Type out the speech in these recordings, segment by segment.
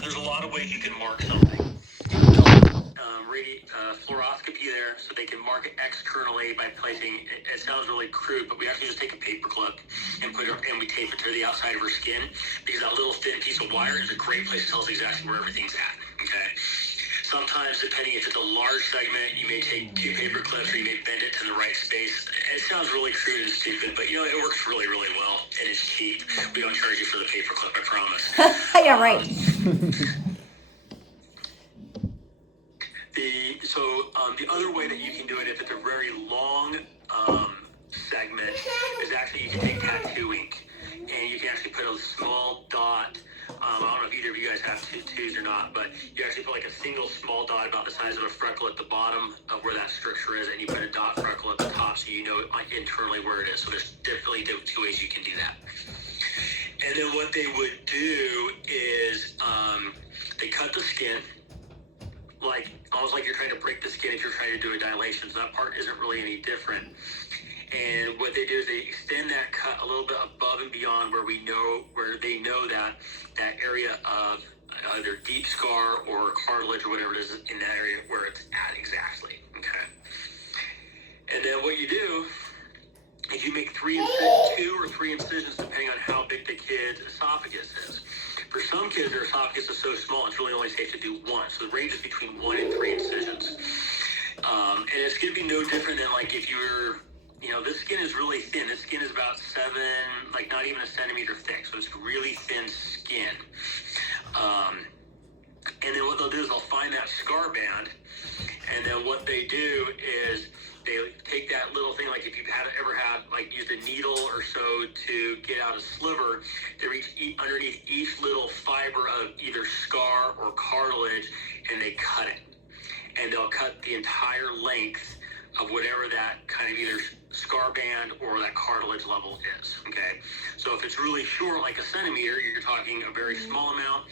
There's a lot of ways you can mark something. Fluoroscopy there, so they can mark it externally by placing. It sounds really crude, but we actually just take a paper clip and we tape it to the outside of her skin, because that little thin piece of wire is a great place to tell us exactly where everything's at. Okay. Sometimes, depending if it's a large segment, you may take 2 paper clips, or you may bend it to the right space. It sounds really crude and stupid, but it works really, really well, and it's cheap. We don't charge you for the paper clip, I promise. Yeah, right. The other way that you can do it, if it's a very long segment, is actually you can take tattoo ink, and you can actually put a small dot. I don't know if either of you guys have tattoos or not, but you actually put like a single small dot about the size of a freckle at the bottom of where that stricture is, and you put a dot freckle at the top, so you know internally where it is. So there's definitely 2 ways you can do that. And then what they would do is they cut the skin, almost like you're trying to break the skin if you're trying to do a dilation. So that part isn't really any different. And what they do is they extend that cut a little bit above and beyond where they know that area of either deep scar or cartilage or whatever it is in that area where it's at exactly. Okay. And then what you do is you make 2 or 3 incisions depending on how big the kid's esophagus is. For some kids, their esophagus is so small, it's really only safe to do 1. So the range is between 1 and 3 incisions. And it's going to be no different than like if you're, this skin is really thin. This skin is about 7, like not even a centimeter thick. So it's really thin skin. And then what they'll do is they'll find that scar band. And then what they do is they take that little thing, like if you've ever used a needle or so to get out a sliver, they reach underneath each little fiber of either scar or cartilage, and they cut it. And they'll cut the entire length of whatever that kind of either scar band or that cartilage level is. Okay, so if it's really short, like a centimeter, you're talking a very small amount.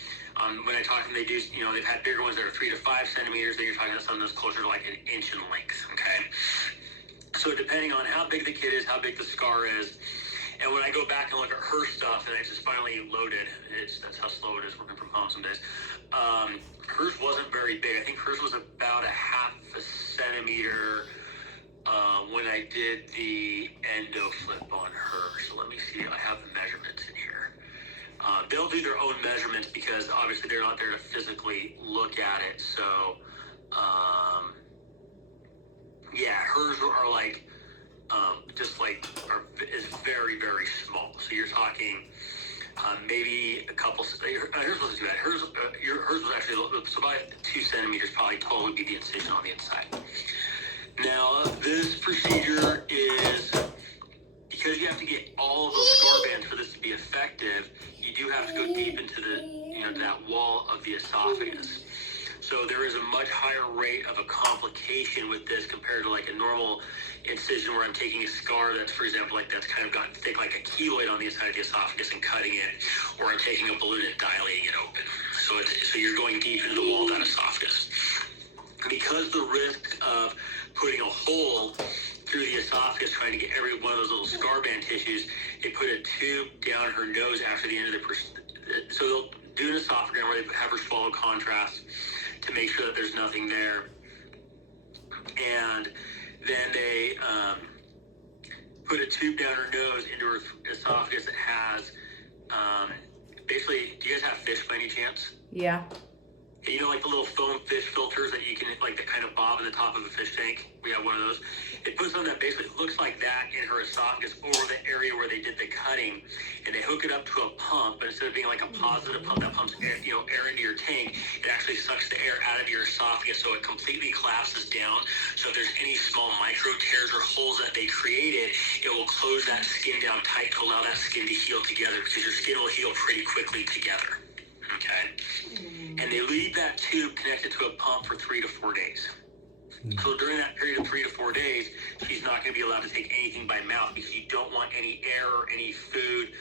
When I talk to them, they do, they've had bigger ones that are 3 to 5 centimeters. Then you're talking about something that's closer to like an inch in length. Okay, so depending on how big the kid is, how big the scar is, and when I go back and look at her stuff, and it's just finally loaded, that's how slow it is working from home some days. Hers wasn't very big. I think hers was about a half a centimeter when I did the endo flip on her. So let me see. I have the measurements in here. They'll do their own measurements because obviously they're not there to physically look at it. So, hers are like, is very, very small. So you're talking maybe a couple. Hers wasn't too bad. Hers was actually so about 2 centimeters probably total would be the incision on the inside. Now this procedure is, because you have to get all of those scar bands for this to be effective, you do have to go deep into that wall of the esophagus. So there is a much higher rate of a complication with this compared to like a normal incision where I'm taking a scar that's, for example, that's kind of gotten thick like a keloid on the inside of the esophagus and cutting it, or I'm taking a balloon and dilating it open. So you're going deep into the wall of that esophagus. Because the risk of putting a hole through the esophagus, trying to get every one of those little scar band tissues, they put a tube down her nose after the end of so they'll do an esophagram where they have her swallow contrast to make sure that there's nothing there. And then they put a tube down her nose into her esophagus that has, basically, do you guys have fish by any chance? Yeah. Like the little foam fish filters that you can, that kind of bob in the top of a fish tank? We have one of those. It puts something that basically looks like that in her esophagus over the area where they did the cutting, and they hook it up to a pump, but instead of being like a positive pump that pumps air, air into your tank, it actually sucks the air out of your esophagus, so it completely collapses down. So if there's any small micro tears or holes that they created, it will close that skin down tight to allow that skin to heal together, because your skin will heal pretty quickly together. Okay? And they leave that tube connected to a pump for 3 to 4 days. So during that period of 3 to 4 days, she's not going to be allowed to take anything by mouth, because you don't want any air or any food,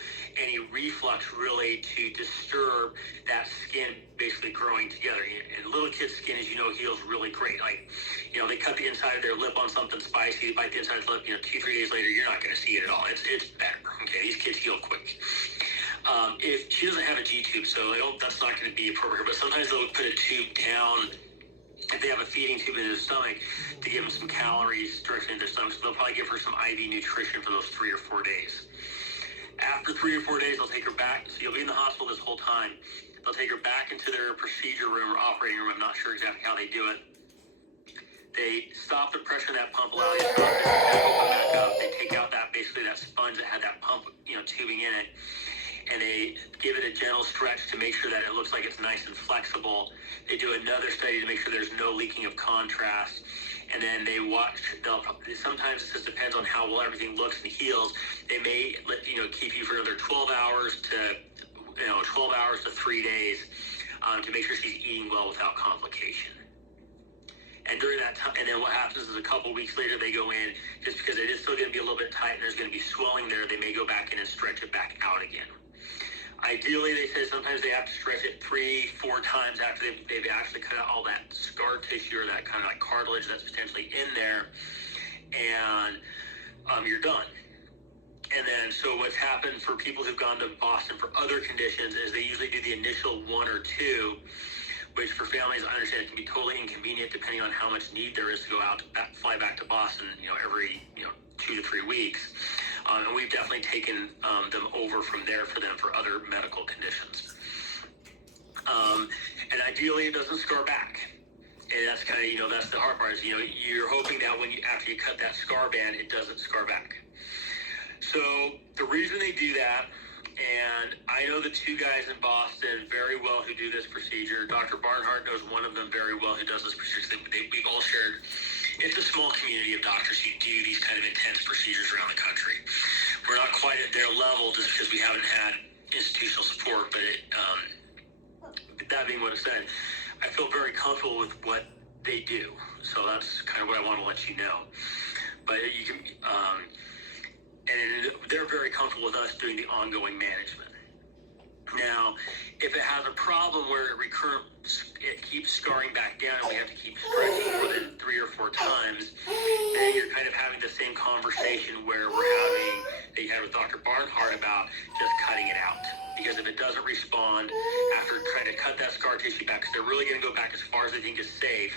any reflux really to disturb that skin basically growing together. And little kids' skin, as you know, heals really great. Like, they cut the inside of their lip on something spicy, bite the inside of the lip, 2-3 days later, you're not going to see it at all. It's better. Okay, these kids heal quick. If she doesn't have a G-tube, so that's not going to be appropriate, but sometimes they'll put a tube down if they have a feeding tube in their stomach to give them some calories directly in their stomach. So they'll probably give her some IV nutrition for those 3 or 4 days. After 3 or 4 days, they'll take her back. So you'll be in the hospital this whole time. They'll take her back into their procedure room or operating room. I'm not sure exactly how they do it. They stop the pressure in that pump, allow the esophagus to open back up. They take out basically that sponge that had that pump, tubing in it. And they give it a gentle stretch to make sure that it looks like it's nice and flexible. They do another study to make sure there's no leaking of contrast. And then they watch, sometimes it just depends on how well everything looks and heals. They may keep you for another 12 hours to 3 days to make sure she's eating well without complication. And during that time, and then what happens is a couple weeks later, they go in, just because it is still going to be a little bit tight and there's going to be swelling there, they may go back in and stretch it back out again. Ideally, they say sometimes they have to stretch it 3-4 times after they've actually cut out all that scar tissue or that kind of like cartilage that's potentially in there, and you're done. And then, so what's happened for people who've gone to Boston for other conditions is they usually do the initial 1 or 2, which for families, I understand it can be totally inconvenient depending on how much need there is to go out, fly back to Boston, every, 2 to 3 weeks. And we've definitely taken them over from there for them for other medical conditions. And ideally, it doesn't scar back. And that's kind of, that's the hard part is, you're hoping that after you cut that scar band, it doesn't scar back. So the reason they do that, and I know the 2 guys in Boston very well who do this procedure. Dr. Barnhart knows one of them very well who does this procedure. We've all shared. It's a small community of doctors who do these kind of intense procedures around the country. We're not quite at their level just because we haven't had institutional support, but that being what I said, I feel very comfortable with what they do. So that's kind of what I want to let you know. But you can, and they're very comfortable with us doing the ongoing management. Now, if it has a problem where it keeps scarring back down and we have to keep stretching more than 3 or 4 times, then you're kind of having the same conversation where that you had with Dr. Barnhart about just cutting it out. Because if it doesn't respond after trying to cut that scar tissue back, because they're really going to go back as far as they think is safe,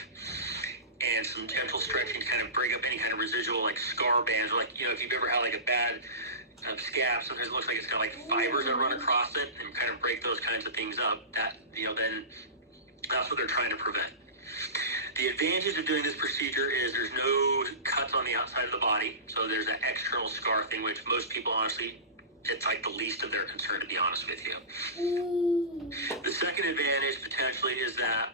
and some gentle stretching to kind of bring up any kind of residual like scar bands, or like, if you've ever had like a bad scab, sometimes it looks like it's got like fibers that run across it, and kind of break those kinds of things up. That, then that's what they're trying to prevent. The advantage of doing this procedure is there's no cuts on the outside of the body, so there's that external scar thing, which most people honestly, it's like the least of their concern, to be honest with you. The second advantage potentially is that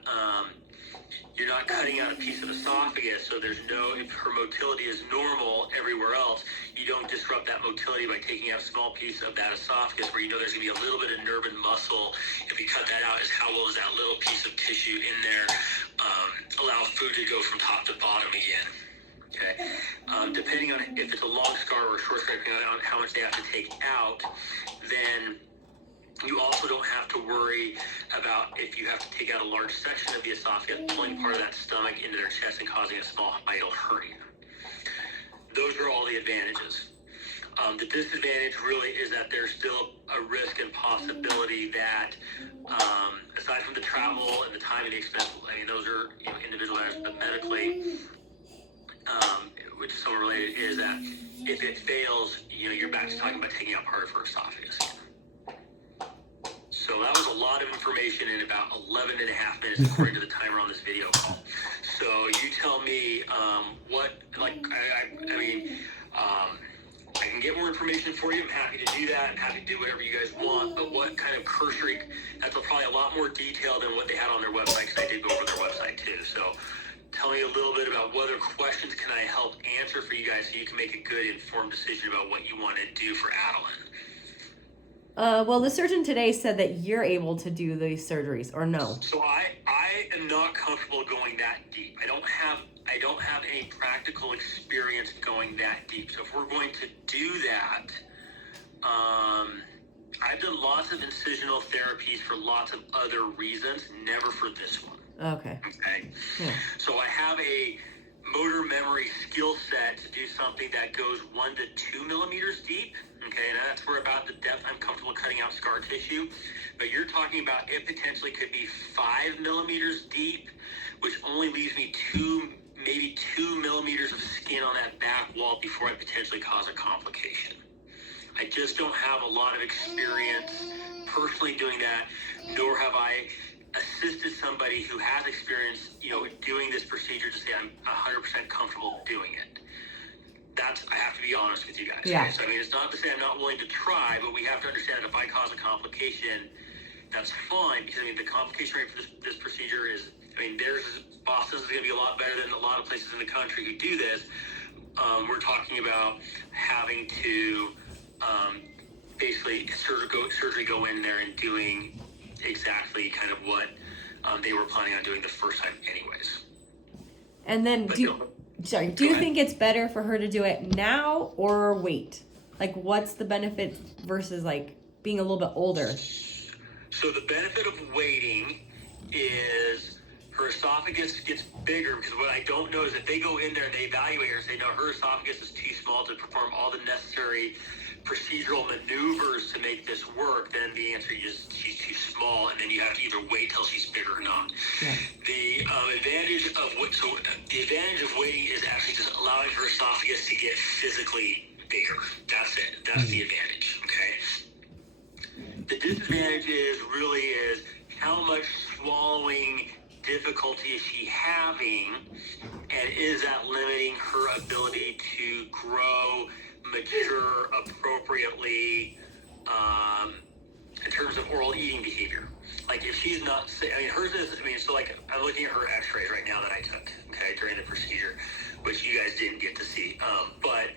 you're not cutting out a piece of esophagus, so if her motility is normal everywhere else, you don't disrupt that motility by taking out a small piece of that esophagus where there's going to be a little bit of nerve and muscle. If you cut that out, is how well does that little piece of tissue in there allow food to go from top to bottom again. Okay. Depending on if it's a long scar or a short scar, depending on how much they have to take out, then you also don't have to worry about if you have to take out a large section of the esophagus, pulling part of that stomach into their chest and causing a small hiatal hernia. Those are all the advantages. The disadvantage really is that there's still a risk and possibility that, aside from the travel and the time and the expense, those are individualized, but medically, which is somewhat related, is that if it fails, you're back to talking about taking out part of her esophagus. So that was a lot of information in about 11 and a half minutes according to the timer on this video call. So you tell me I can get more information for you. I'm happy to do that. I'm happy to do whatever you guys want. But what kind of cursory, that's probably a lot more detail than what they had on their website, because I did go over their website too. So tell me a little bit about what other questions can I help answer for you guys so you can make a good informed decision about what you want to do for Adeline. Well, the surgeon today said that you're able to do these surgeries, or no? So I am not comfortable going that deep. I don't have any practical experience going that deep. So if we're going to do that, I've done lots of incisional therapies for lots of other reasons, never for this one. Okay. Yeah. So I have a motor memory skill set to do something that goes 1 to 2 millimeters deep. Okay, and that's where about the depth I'm comfortable cutting out scar tissue. But you're talking about it potentially could be 5 millimeters deep, which only leaves me maybe 2 millimeters of skin on that back wall before I potentially cause a complication. I just don't have a lot of experience personally doing that, nor have I assisted somebody who has experience, doing this procedure to say I'm 100% comfortable doing it. I have to be honest with you guys. Yeah. Okay? So, it's not to say I'm not willing to try, but we have to understand that if I cause a complication, that's fine, because, the complication rate for this procedure is, Boston's is going to be a lot better than a lot of places in the country who do this. We're talking about having to basically surgery go in there and doing exactly kind of what they were planning on doing the first time anyways. And then do you think it's better for her to do it now or wait? Like, what's the benefit versus like being a little bit older? So the benefit of waiting is her esophagus gets bigger, because what I don't know is if they go in there and they evaluate her and say, no, her esophagus is too small to perform all the necessary procedural maneuvers to make this work, then the answer is she's too small, and then you have to either wait till she's bigger or not. Yeah. The advantage of waiting is actually just allowing her esophagus to get physically bigger. That's it. That's the advantage. Okay. The disadvantage is how much swallowing difficulty is she having, and is that limiting her ability to grow, mature appropriately in terms of oral eating behavior. Like, if she's not, hers is, so like, I'm looking at her x-rays right now that I took, okay, during the procedure, which you guys didn't get to see. But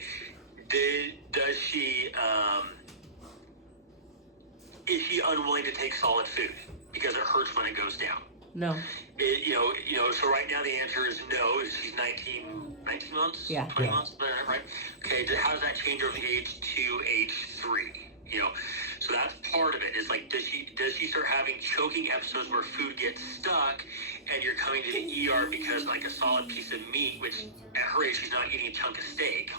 does she, is she unwilling to take solid food because it hurts when it goes down? No. So right now the answer is no. She's 19 months? Yeah. 20 months, right? Okay, how does that change over age 2, age 3? So that's part of it. Is like, does she start having choking episodes where food gets stuck and you're coming to the ER because like a solid piece of meat, which at her age she's not eating a chunk of steak.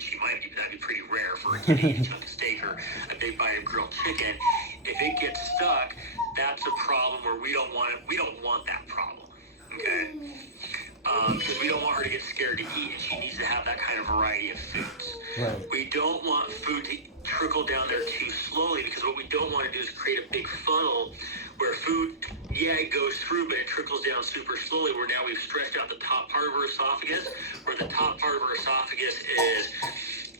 She might be, but that'd be pretty rare for a kid to eat a chunk of steak or a big bite of grilled chicken. If it gets stuck, that's a problem where we don't want that problem, okay? Because we don't want her to get scared to eat, and she needs to have that kind of variety of foods. Right. We don't want food to trickle down there too slowly, because what we don't want to do is create a big funnel where food, it goes through, but it trickles down super slowly, where now we've stretched out the top part of her esophagus, where the top part of her esophagus is,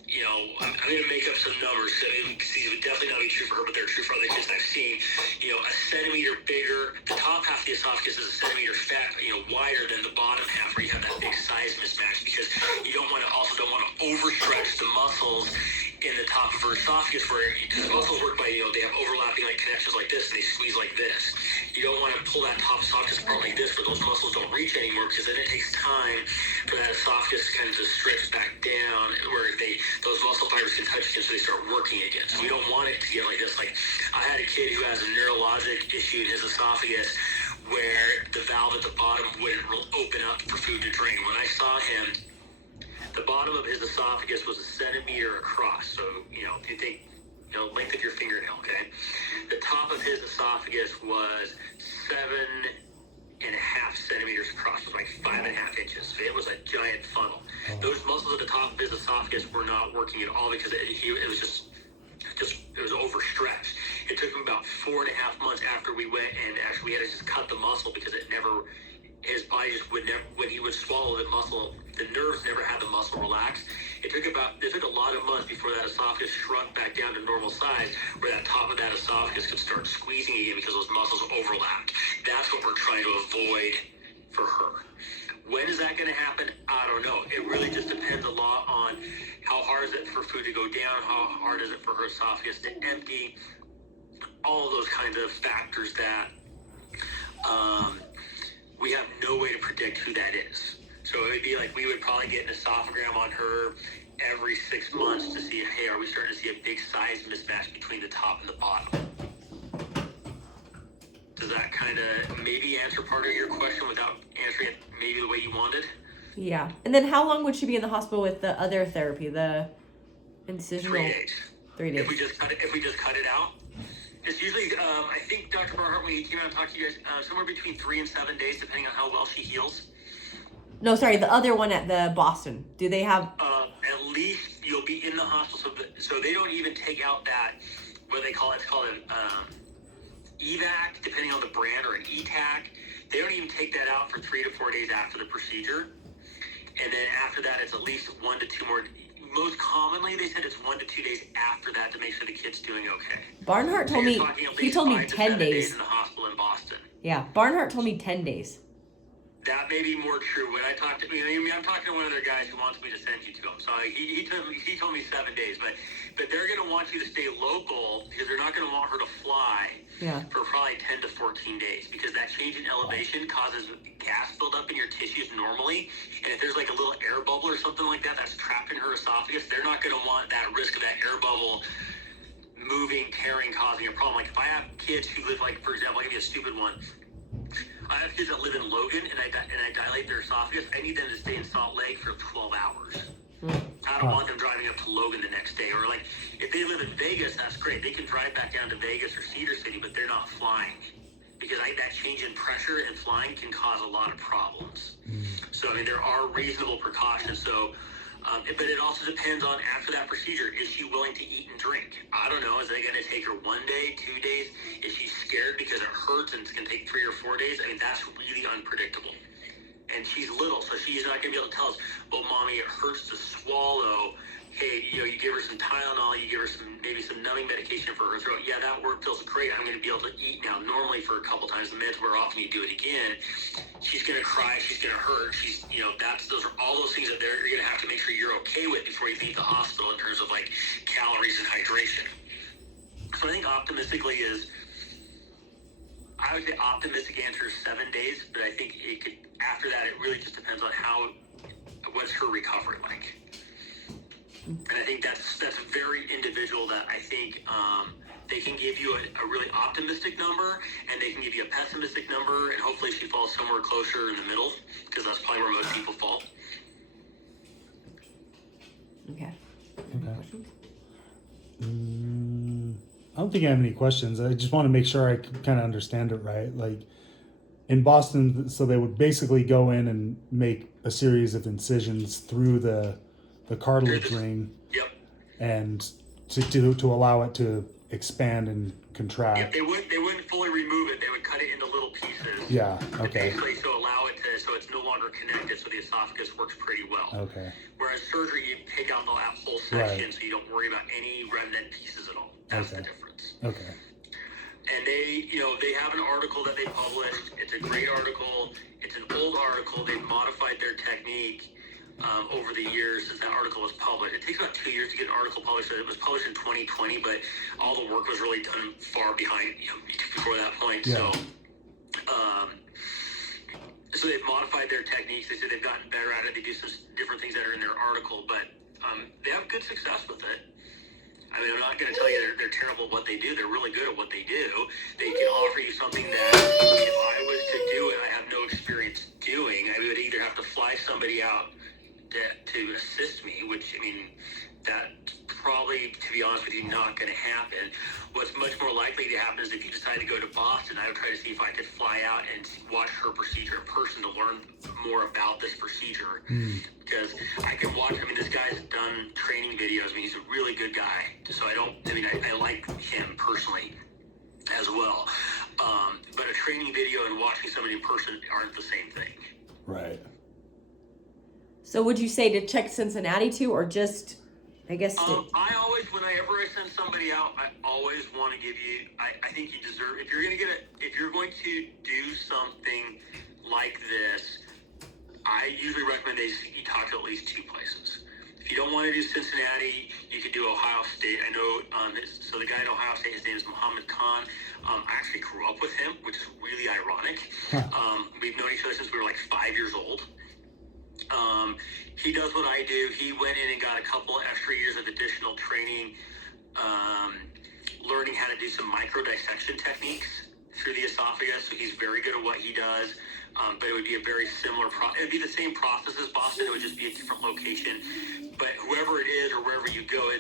I'm going to make up some numbers, because these would definitely not be true for her, but they're true for other kids I've seen, a centimeter bigger. The top half of the esophagus is a centimeter wider than the bottom half, where you have that big size mismatch, because you don't want to overstretch the muscles in the top of her esophagus, because muscles work by, they have overlapping like connections like this, and they squeeze like this. You don't want to pull that top esophagus apart like this, where those muscles don't reach anymore, because then it takes time for that esophagus kind of to stretch back down, where those muscle fibers can touch again, so they start working again. So we don't want it to get like this. Like, I had a kid who has a neurologic issue in his esophagus, where the valve at the bottom wouldn't open up for food to drain. When I saw him, the bottom of his esophagus was a centimeter across. So, if you think, length of your fingernail, okay? The top of his esophagus was 7.5 centimeters across. It was like 5.5 inches. So it was a giant funnel. Those muscles at the top of his esophagus were not working at all, because it was overstretched. It took him about 4.5 months after we went, and actually we had to just cut the muscle, because his body just would never, when he would swallow the muscle, the nerves never had the muscle relax. It took a lot of months before that esophagus shrunk back down to normal size, where that top of that esophagus could start squeezing again, because those muscles overlapped. That's what we're trying to avoid for her. When is that going to happen? I don't know. It really just depends a lot on how hard is it for food to go down, how hard is it for her esophagus to empty, all of those kinds of factors that we have no way to predict who that is. So it would be like we would probably get an esophagram on her every 6 months to see, hey, are we starting to see a big size mismatch between the top and the bottom? Does that kind of maybe answer part of your question without answering it maybe the way you wanted? Yeah. And then how long would she be in the hospital with the other therapy, the incisional? 3 days. 3 days. If we just cut it out. It's usually, I think Dr. Barnhart, when he came out and talked to you guys, somewhere between 3 and 7 days, depending on how well she heals. No, sorry, the other one at the Boston. Do they have? At least you'll be in the hospital, so they don't even take out that, what they call it, it's called an evac, depending on the brand, or an ETAC. They don't even take that out for 3 to 4 days after the procedure. And then after that, it's at least 1 to 2 more. Most commonly, they said it's 1 to 2 days after that to make sure the kid's doing okay. Barnhart told me, he told me 10 days. In the hospital in Boston. Yeah, Barnhart told me 10 days. That may be more true. When I talked to, I'm talking to one of their guys who wants me to send you to him. So he told me 7 days, but they're going to want you to stay local because they're not going to want her to fly for probably 10 to 14 days, because that change in elevation causes gas buildup in your tissues normally. And if there's like a little air bubble or something like that that's trapped in her esophagus, they're not going to want that risk of that air bubble moving, tearing, causing a problem. Like if I have kids who live, like, for example, I'll give you a stupid one. I have kids that live in Logan, and I dilate their esophagus. I need them to stay in Salt Lake for 12 hours. I don't want them driving up to Logan the next day. Or like, if they live in Vegas, that's great. They can drive back down to Vegas or Cedar City, but they're not flying. Because that change in pressure and flying can cause a lot of problems. So, there are reasonable precautions. So, but it also depends on, after that procedure, is she willing to eat and drink? I don't know. Is they going to take her 1 day, 2 days? Is she scared because it hurts and it's going to take 3 or 4 days? That's really unpredictable. And she's little, so she's not going to be able to tell us, well, Mommy, it hurts to swallow. Hey, you give her some Tylenol, you give her maybe some numbing medication for her throat. Yeah, that feels great. I'm going to be able to eat now normally for a couple times. The meds wear off and you do it again. She's going to cry. She's going to hurt. Those are all those things that you're going to have to make sure you're okay with before you leave the hospital in terms of like calories and hydration. So I think optimistically I would say optimistic answer is 7 days, but I think after that, it really just depends on what's her recovery like. And I think that's very individual. That I think they can give you a really optimistic number, and they can give you a pessimistic number, and hopefully she falls somewhere closer in the middle, because that's probably where most people fall. Okay. Okay. I don't think I have any questions. I just want to make sure I kind of understand it right. Like in Boston, so they would basically go in and make a series of incisions through the cartilage ring. Yep. And to allow it to expand and contract. Yeah, they wouldn't fully remove it. They would cut it into little pieces. Yeah. Okay. Basically, so allow it so it's no longer connected, so the esophagus works pretty well. Okay. Whereas surgery, you take out that whole section, so you don't worry about any remnant pieces at all. That's the difference. Okay. And they have an article that they published. It's a great article. It's an old article. They've modified their technique over the years since that article was published. It takes about 2 years to get an article published. It was published in 2020, but all the work was really done far behind, before that point. Yeah. So they've modified their techniques. They say they've gotten better at it. They do some different things that are in their article, but they have good success with it. I'm not going to tell you they're terrible at what they do. They're really good at what they do. They can offer you something that if I was to do it, I have no experience doing. I would either have to fly somebody out to assist me, which, that probably, to be honest with you, not going to happen. What's much more likely to happen is if you decide to go to Boston, I would try to see if I could fly out and watch her procedure in person to learn more about this procedure. Because I can watch, this guy's done training videos. He's a really good guy. So I like him personally as well. But a training video and watching somebody in person aren't the same thing. Right. So would you say to check Cincinnati too, or just, I guess? I always, whenever I send somebody out, I always want to give you. I think you deserve. If you're going to do something like this, I usually recommend you talk to at least 2 places. If you don't want to do Cincinnati, you could do Ohio State. I know. So the guy at Ohio State, his name is Muhammad Khan. I actually grew up with him, which is really ironic. We've known each other since we were like 5 years old. He does what I do. He went in and got a couple extra years of additional training, learning how to do some micro dissection techniques through the esophagus. So he's very good at what he does. But it would be a very similar process. It would be the same process as Boston. It would just be a different location. But whoever it is or wherever you go,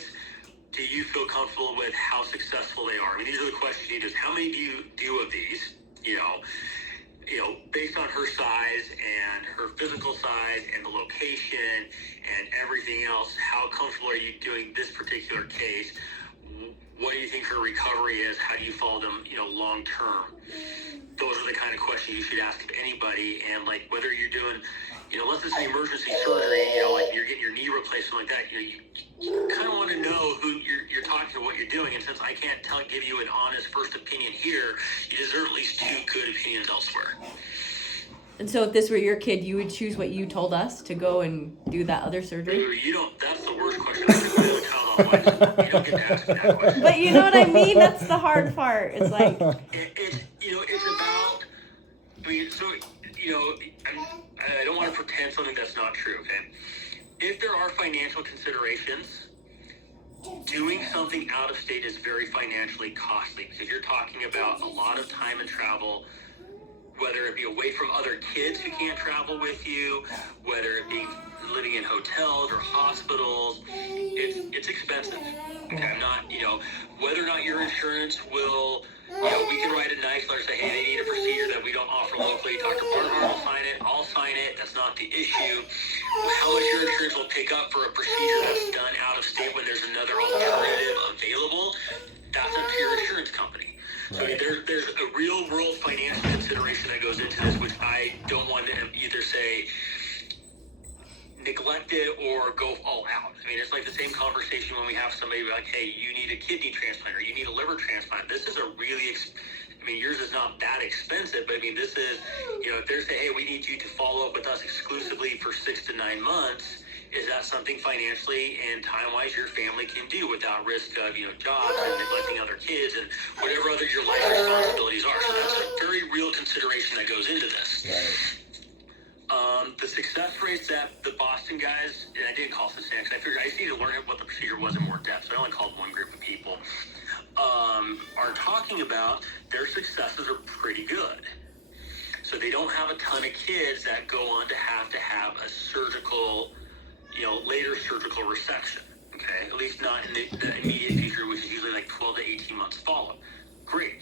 do you feel comfortable with how successful they are? I mean, these are the questions you need. Is how many do you do of these? Based on her size and her physical size and the location and everything else, how comfortable are you doing this particular case? What do you think her recovery is? How do you follow them, long term? Those are the kind of questions you should ask of anybody. And like whether you're doing, unless it's an emergency surgery, like you're getting your knee replaced, something like that, you kind of want to know who you're talking to, what you're doing. And since I can't give you an honest first opinion here, you deserve at least 2 good opinions elsewhere. And so if this were your kid, you would choose what you told us to go and do that other surgery? That's the worst question. You don't get to ask me that question. But you know what I mean? That's the hard part. It's like... It's about, I don't want to pretend something that's not true, okay? If there are financial considerations, doing something out of state is very financially costly because you're talking about a lot of time and travel, whether it be away from other kids who can't travel with you, whether it be living in hotels or hospitals, it's expensive. Okay, I'm not, whether or not your insurance will, we can write a nice letter, say, hey, they need a procedure that we don't offer locally. Dr. Barnhart will sign it. I'll sign it. That's not the issue. How much your insurance will pick up for a procedure that's done out of state when there's another alternative available, that's up to your insurance company. So there's a real world financial consideration that goes into this, which I don't want to either say neglect it or go all out. I mean, it's like the same conversation when we have somebody like, hey, you need a kidney transplant or you need a liver transplant. This is a really, yours is not that expensive, but this is, if they're saying, hey, we need you to follow up with us exclusively for 6 to 9 months, is that something financially and time-wise your family can do without risk of, jobs and neglecting other kids and whatever other your life responsibilities are? So that's a very real consideration that goes into this. Right. The success rates that the Boston guys, and I didn't call success, because I figured I just need to learn what the procedure was in more depth, so I only called one group of people, are talking about, their successes are pretty good. So they don't have a ton of kids that go on to have a surgical, later surgical resection, okay? At least not in the immediate future, which is usually like 12 to 18 months follow-up. Great.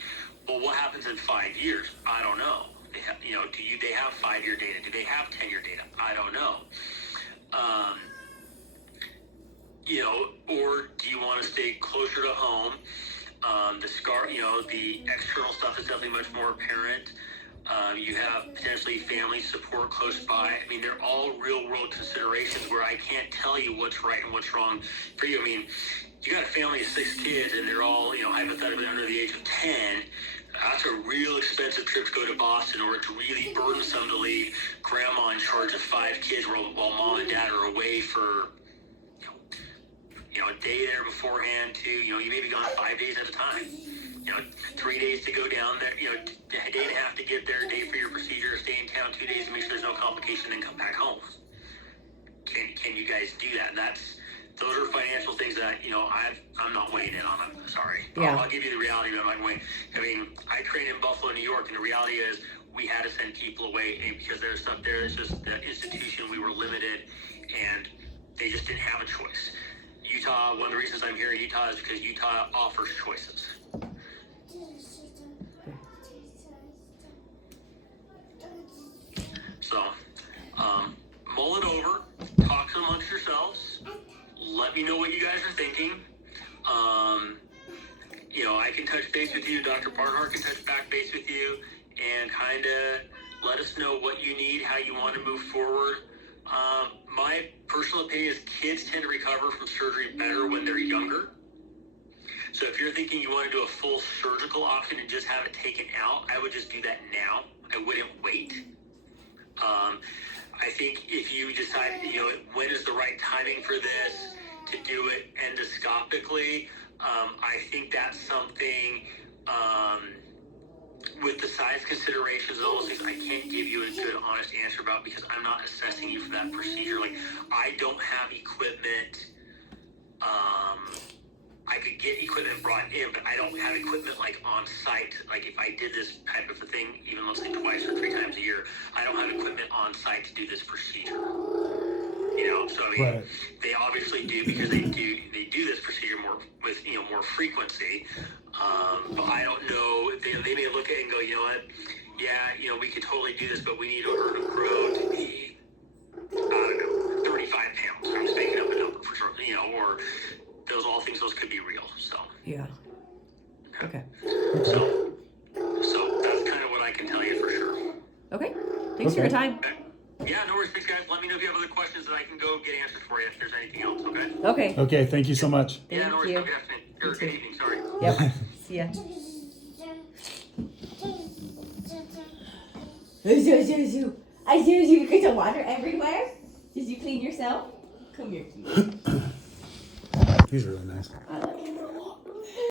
Well, what happens in 5 years? I don't know. They have, they have 5-year data? Do they have 10-year data? I don't know. Or do you want to stay closer to home? The scar, the external stuff is definitely much more apparent. You have potentially family support close by. They're all real world considerations where I can't tell you what's right and what's wrong for you. You got a family of 6 kids and they're all, hypothetically under the age of 10. That's a real expensive trip to go to Boston, or it's really burdensome to leave grandma in charge of 5 kids while mom and dad are away for, a day there beforehand too. You may be gone 5 days at a time. 3 days to go down there, a day and a half to get there, a day for your procedure, stay in town 2 days to make sure there's no complication, then come back home. Can you guys do that? And those are financial things that, I'm not weighing in on them. Sorry. Yeah. I'll give you the reality, but I'm not weighing. I trained in Buffalo, New York, and the reality is we had to send people away because there's stuff there. It's just the institution, we were limited, and they just didn't have a choice. Utah, one of the reasons I'm here in Utah is because Utah offers choices. So, mull it over, talk amongst yourselves, let me know what you guys are thinking. I can touch base with you, Dr. Barnhart can touch back base with you, and kind of let us know what you need, how you want to move forward. My personal opinion is kids tend to recover from surgery better when they're younger. So if you're thinking you want to do a full surgical option and just have it taken out, I would just do that now. I wouldn't wait. I think if you decide, when is the right timing for this, to do it endoscopically, I think that's something, with the size considerations and all those things, I can't give you a good, honest answer about, because I'm not assessing you for that procedure. I don't have equipment. I could get equipment brought in, but I don't have equipment on site. If I did this type of a thing, even let's say 2 or 3 times a year, I don't have equipment on site to do this procedure. You know, so I mean, Right. they obviously do because they do this procedure more with more frequency. But I don't know. They may look at it and go, you know what? Yeah, we could totally do this, but we need her to grow to be, I don't know, 35 pounds. I'm just making up a number for sure. Or all things those could be real. So Yeah. Okay. so that's kind of what I can tell you for sure. Okay. Thanks for your time. Okay. Yeah, no worries. Thanks, guys. Let me know if you have other questions that I can go get answers for you if there's anything else, okay? Okay. Okay, thank you so much. Yeah, no worries. you. Have a good afternoon. Or good evening, sorry. Yep. See ya. I do you get the water everywhere? Did you clean yourself? Come here. He's really nice. I like it.